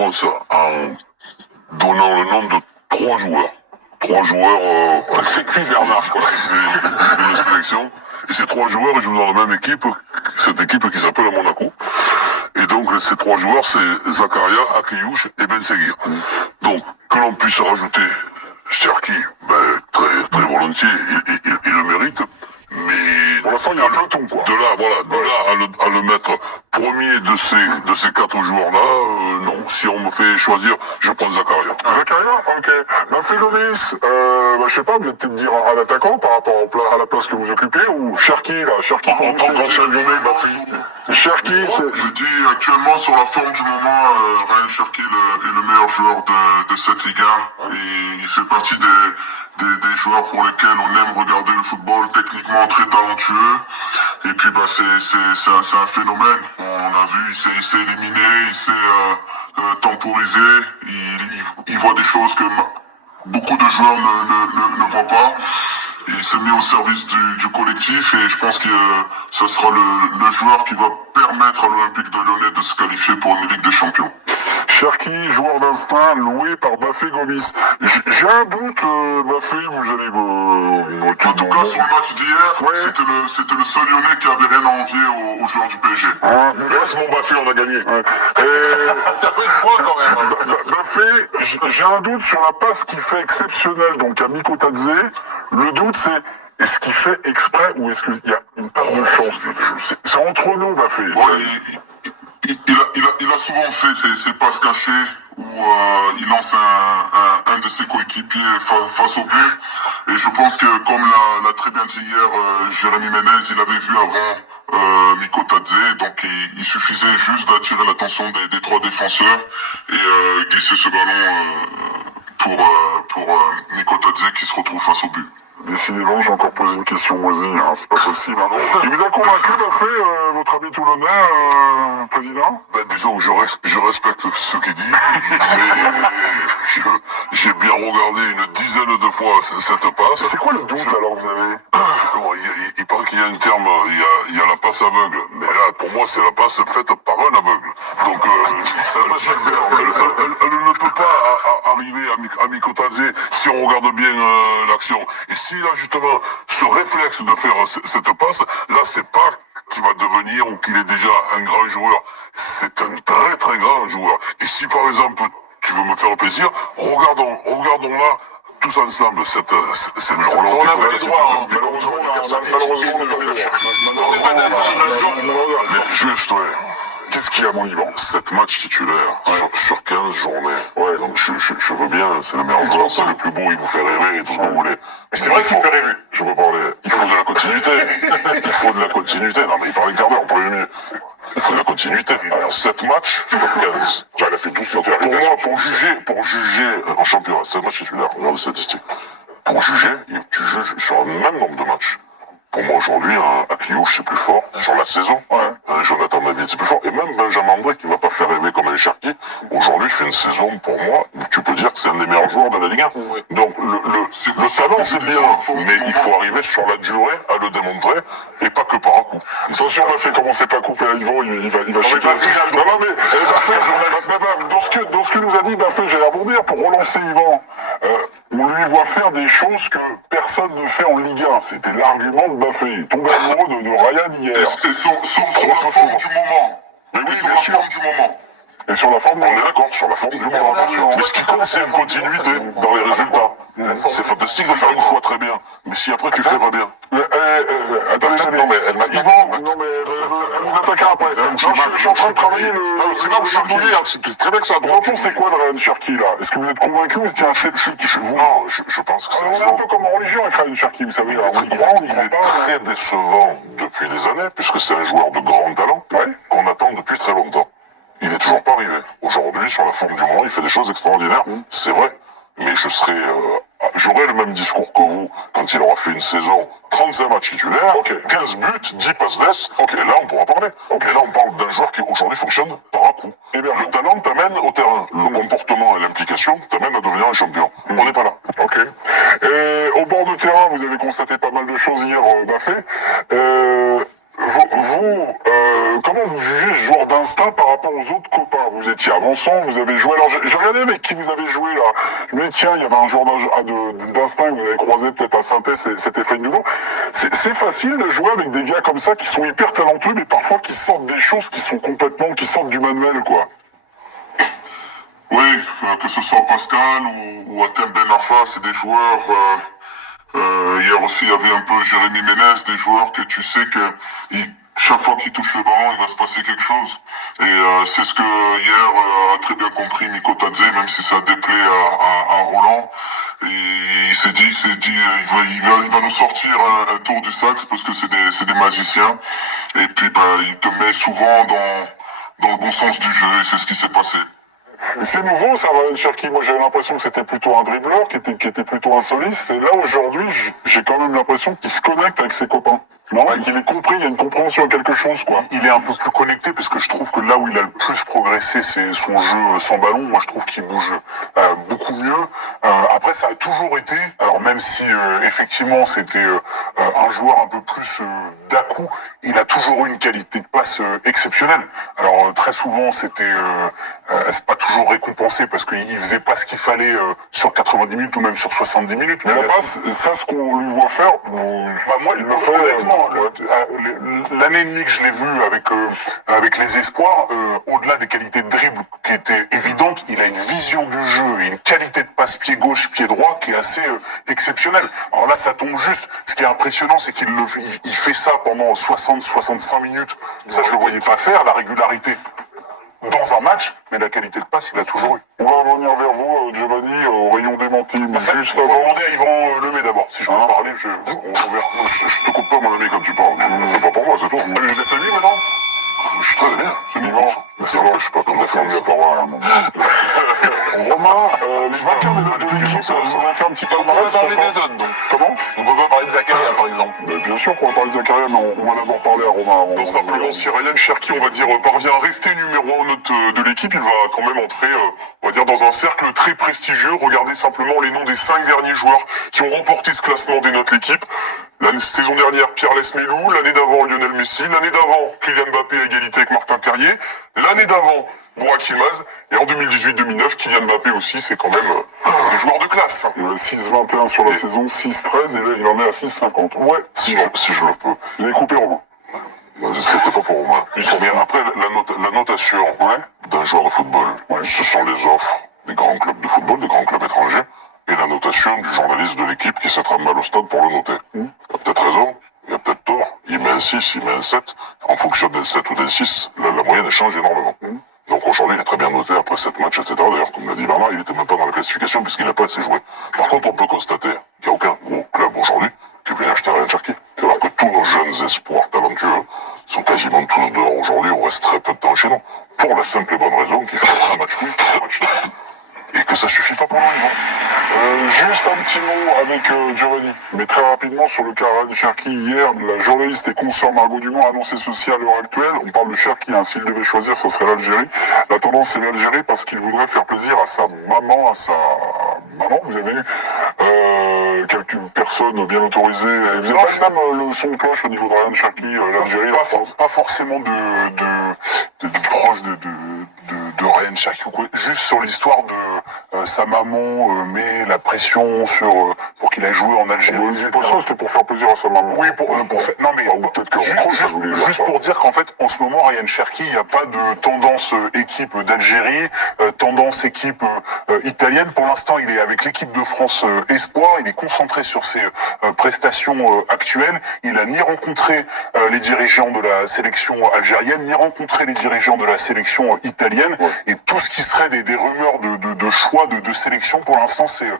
réponse en donnant le nom de 3 joueurs. 3 joueurs... Donc c'est qui Bernard, quoi? de sélection. Et ces 3 joueurs, ils jouent dans la même équipe, cette équipe qui s'appelle Monaco. Et donc ces 3 joueurs, c'est Zakaria, Akiyouch et Ben Seguir. Donc, que l'on puisse rajouter Cherki, très volontiers, il le mérite. Mais Pour l'instant, il y a un peloton, quoi. de là à le mettre premier de ces 4 joueurs-là, non. Si on me fait choisir, je prends Zakaria. Zakaria, ok. Bafé Gomis, je sais pas, vous allez peut-être dire un attaquant par rapport à la place que vous occupez, ou Cherki, là, Cherki pour En vous, tant qu'ancien c'est... lyonnais, Bafé. Cherki, c'est... Je dis actuellement sur la forme du moment, Ryan Cherki est le meilleur joueur de cette Ligue 1. Et il fait partie des joueurs pour lesquels on aime regarder le football, techniquement très talentueux. Et puis c'est un phénomène. On a vu, il s'est éliminé, il s'est temporisé, il voit des choses que beaucoup de joueurs ne voient pas. Il s'est mis au service du collectif et je pense que ce sera le joueur qui va permettre à l'Olympique de Lyonnais de se qualifier pour une Ligue des Champions. Cherki, joueur d'instinct, loué par Bafé Gomis. J'ai un doute, Bafé, vous allez En tout cas, sur le match d'hier, Ouais. c'était le seul Lyonnais qui avait rien à envier aux joueurs du PSG. Laisse mon Bafé, on a gagné. T'as pris le point quand même. Bafé, j'ai un doute sur la passe qu'il fait exceptionnelle, donc à Miko Tadze. Le doute, c'est est-ce qu'il fait exprès ou est-ce qu'il y a une part de chance? C'est entre nous, Bafé. Bon, il a souvent fait ses passes cachées où il lance un de ses coéquipiers face au but. Et je pense que, comme l'a très bien dit hier Jérémy Ménez, il avait vu avant Miko Tadze, donc il suffisait juste d'attirer l'attention des 3 défenseurs et glisser ce ballon pour Miko Tadze qui se retrouve face au but. Décidément, j'ai encore posé une question moisie, hein, c'est pas possible. Hein. Il vous a convaincu, Bafé, votre ami toulonnais, président? Disons que je respecte ce qu'il dit, mais j'ai bien regardé une dizaine de fois cette passe. C'est quoi le doute alors que vous avez? Il paraît qu'il y a un terme, il y a la passe aveugle, mais là, pour moi, c'est la passe faite par un aveugle. Donc, ça va elle ne peut pas arriver à Miko Tadze si on regarde bien l'action. Et s'il a justement ce réflexe de faire cette passe, là, c'est pas qu'il va devenir ou qu'il est déjà un grand joueur. C'est un très très grand joueur. Et si par exemple, tu veux me faire plaisir, regardons là, tous ensemble, cette On n'a pas les droits, malheureusement, on n'a pas les droits. Mais juste, ouais. Qu'est-ce qu'il y a, mon Yvan? 7 matchs titulaires sur 15 journées. Ouais, donc je veux bien, c'est le meilleur joueur, c'est le plus beau, il vous fait rêver et tout ce que vous voulez. Mais c'est vrai qu'il fait rêver. Je peux parler. Il faut de la continuité. Il faut de la continuité. Non, mais il parle un quart d'heure, pas une minute. Il faut de la continuité. Alors, 7 matchs sur 15. Il a fait 12 Pour moi, pour juger en championnat, 7 matchs titulaires, regarde les statistiques. Pour juger, tu juges sur le même nombre de matchs. Pour moi, aujourd'hui, un Akiyouch, c'est plus fort. Sur la saison, un Jonathan David, c'est plus fort. Et même Benjamin André, qui va pas faire rêver comme un Cherki, aujourd'hui, fait une saison, pour moi, tu peux dire que c'est un des meilleurs joueurs de la Ligue 1. Donc, le talent, c'est bien, mais il faut arriver sur la durée à le démontrer, et pas que par un coup. Attention, Bafé, comment c'est pas coupé à Yvan, il va chier. Non, mais, Bafé, dans ce que nous a dit Bafé, j'allais rebondir, pour relancer Yvan, on lui voit faire des choses que personne ne fait en Ligue 1. C'était l'argument de Bafé. Il tombe amoureux de Ryan hier. C'est sur la forme du moment. Mais oui, Sur bien la sûr. forme du moment. Et sur la forme, On est d'accord sur la forme du moment, bien sûr. Mais ce qui compte, c'est une continuité dans les résultats. C'est fantastique de faire une fois très bien. Mais si après tu fais pas bien. attendez, Non, mais elle m'a Yvan, non, mais elle nous attaquera après. Non, je suis en train de travailler le... C'est là où je suis douillé, c'est très bien que ça Votre réponse, c'est quoi de Ryan Cherki, là? Est-ce que vous êtes convaincu ou c'est un sceptique chez vous? Non, je pense que c'est On est un peu comme en religion avec Ryan Cherki, vous savez. Alors, on y croit, on y il croit est pas. très décevant depuis des années, puisque c'est un joueur de grand talent qu'on attend depuis très longtemps. Il n'est toujours pas arrivé. Aujourd'hui, sur la forme du moment, il fait des choses extraordinaires, c'est vrai. Mais j'aurai le même discours que vous quand il aura fait une saison 35 matchs titulaires, 15 buts, 10 passes d'ess, et là on pourra parler. Et là on parle d'un joueur qui aujourd'hui fonctionne par un coup. Et bien, le talent t'amène au terrain. Le comportement et l'implication t'amènent à devenir un champion. On n'est pas là. Ok. Et au bord de terrain, vous avez constaté pas mal de choses hier, Bafé. Comment vous jugez ce joueur d'instinct par rapport aux autres copains? vous étiez avançant, vous avez joué. Alors j'ai regardé avec qui vous avez joué là. Je me dis tiens, il y avait un joueur d'instinct que vous avez croisé peut-être à Saint-Etienne, c'était Feignoulot. C'est facile de jouer avec des gars comme ça qui sont hyper talentueux, mais parfois qui sortent des choses qui sortent du manuel, quoi. Oui, que ce soit Pascal ou Atem Ben Arfa, c'est des joueurs. Hier aussi, il y avait un peu Jérémy Ménez, des joueurs que tu sais que chaque fois qu'ils touchent le ballon, il va se passer quelque chose. Et c'est ce que hier a très bien compris Miko Tadze, même si ça déplaît à Roland. Et il s'est dit, il va nous sortir un tour du sax parce que c'est des magiciens. Et puis il te met souvent dans le bon sens du jeu et c'est ce qui s'est passé. C'est nouveau ça, Ryan Cherki. Moi j'avais l'impression que c'était plutôt un dribbleur, qui était plutôt un soliste. Et là aujourd'hui, j'ai quand même l'impression qu'il se connecte avec ses copains. Non, qu'il est compris, il y a une compréhension à quelque chose, quoi. Il est un peu plus connecté parce que je trouve que là où il a le plus progressé, c'est son jeu sans ballon. Moi, je trouve qu'il bouge beaucoup mieux. Après, ça a toujours été, alors même si effectivement c'était un joueur un peu plus d'à-coup, il a toujours eu une qualité de passe exceptionnelle. Alors très souvent, c'est pas toujours récompensé parce qu'il faisait pas ce qu'il fallait sur 90 minutes ou même sur 70 minutes. Mais la passe, ça, ce qu'on lui voit faire, moi, il le fait honnêtement. L'année et demie que je l'ai vu avec les espoirs, au-delà des qualités de dribble qui étaient évidentes, il a une vision du jeu et une qualité de passe pied gauche, pied droit qui est assez exceptionnelle. Alors là, ça tombe juste. Ce qui est impressionnant, c'est il fait ça pendant 60-65 minutes. Ça, je le voyais pas faire, la régularité dans un match, mais la qualité de passe, il a toujours eu. On va revenir vers vous, Giovanni, au rayon démenti. Juste avant, demander à Yvan Lemay d'abord. Si je peux parler, je te coupe pas, mon ami, quand tu parles. C'est pas pour moi, c'est toi. Vous êtes amis maintenant? Je suis très bien. C'est Yvan. Ça va, je suis pas comme défendre la parole. Romain, les vainqueurs de l'équipe, ça va faire un petit palmarès. On peut parler des autres, donc. Comment? On peut pas parler de Zakaria, par exemple. Bien sûr qu'on va parler de Zakaria, mais on va d'abord parler à Romain. Non, simplement, si Ryan Cherki, on va dire, parvient à rester numéro 1 de l'équipe, il va quand même entrer, on va dire, dans un cercle très prestigieux. Regardez simplement les noms des 5 derniers joueurs qui ont remporté ce classement des notes l'équipe. La saison dernière, Pierre Lesmelou. L'année d'avant, Lionel Messi. L'année d'avant, Kylian Mbappé à égalité avec Martin Terrier. L'année d'avant, Burak Yilmaz. Et en 2018-2009, Kylian Mbappé aussi, c'est quand même des joueurs de classe. Il a 6,21 sur la saison, 6,13, et là, il en est à 6,50. Ouais, Si je le peux. il est coupé, Romain. C'était pas pour moi. Mais après, la notation d'un joueur de football, ce sont les offres des grands clubs de football, des grands clubs étrangers, et la notation du journaliste de l'équipe qui s'attrape mal au stade pour le noter. Il a peut-être raison, il a peut-être tort. Il met un 6, il met un 7. En fonction d'un 7 ou d'un 6, la moyenne change énormément. Donc aujourd'hui, il est très bien noté après 7 matchs, etc. D'ailleurs, comme l'a dit Bernard, il n'était même pas dans la classification puisqu'il n'a pas assez joué. Par contre, on peut constater qu'il n'y a aucun gros club aujourd'hui qui vient acheter Ryan Cherki. Alors que tous nos jeunes espoirs talentueux sont quasiment tous dehors aujourd'hui, on reste très peu de temps chez nous. Pour la simple et bonne raison qu'il faut un match oui, un match non. Et que ça suffit pas pour le niveau. Juste un petit mot avec Giovanni, mais très rapidement sur le cas Ryan Cherki. Hier, la journaliste et consoeur Margot Dumont a annoncé ceci à l'heure actuelle. On parle de Cherki, hein, s'il devait choisir, ça serait l'Algérie. La tendance, c'est l'Algérie parce qu'il voudrait faire plaisir à sa maman, Vous avez eu quelques personnes bien autorisées. Vous avez pas même le son de cloche au niveau de Ryan Cherki, l'Algérie, la France. Pas forcément de proche de Ryan Cherki ou quoi. Juste sur l'histoire de sa maman met la pression pour qu'il aille jouer en Algérie. C'est pas ça, c'était pour faire plaisir à sa maman. Oui, pour faire. Non mais peut-être que juste pour dire qu'en fait, en ce moment, Ryan Cherki, il n'y a pas de tendance équipe d'Algérie, tendance équipe italienne. Pour l'instant, il est avec l'équipe de France Espoir. Il est concentré sur ses prestations actuelles. Il a ni rencontré les dirigeants de la sélection algérienne, ni rencontré les dirigeants de la sélection italienne. Ouais. Et tout ce qui serait des rumeurs de choix de sélection, pour l'instant, c'est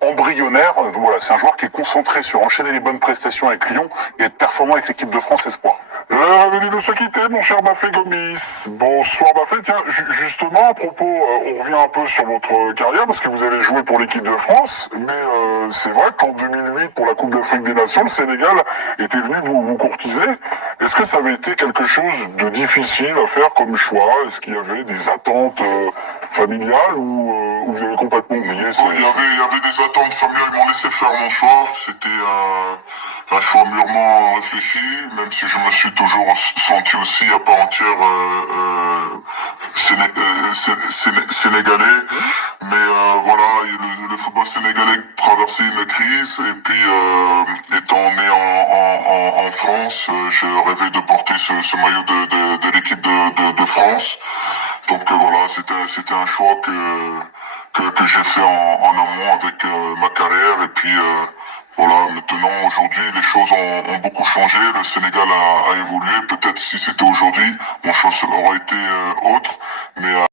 embryonnaire. Voilà, c'est un joueur qui est concentré sur enchaîner les bonnes prestations avec Lyon et être performant avec l'équipe de France Espoir. Revenu de se quitter, mon cher Bafé Gomis. Bonsoir Bafé. Tiens, justement, à propos, on revient un peu sur votre carrière, parce que vous avez joué pour l'équipe de France, mais c'est vrai qu'en 2008, pour la Coupe d'Afrique des Nations, le Sénégal était venu vous courtiser. Est-ce que ça avait été quelque chose de difficile à faire comme choix? Est-ce qu'il y avait des attentes familiale ou vous avez complètement oublié Il y avait des attentes familiales, ils m'ont laissé faire mon choix. C'était un choix mûrement réfléchi, même si je me suis toujours senti aussi à part entière sénégalais. Mais voilà, le football sénégalais traversait une crise et puis étant né en France, je rêvais de porter ce maillot de l'équipe de France. Donc voilà, c'était un choix que j'ai fait en amont avec ma carrière et puis voilà, maintenant aujourd'hui les choses ont beaucoup changé, le Sénégal a évolué, peut-être si c'était aujourd'hui mon choix aurait été autre, mais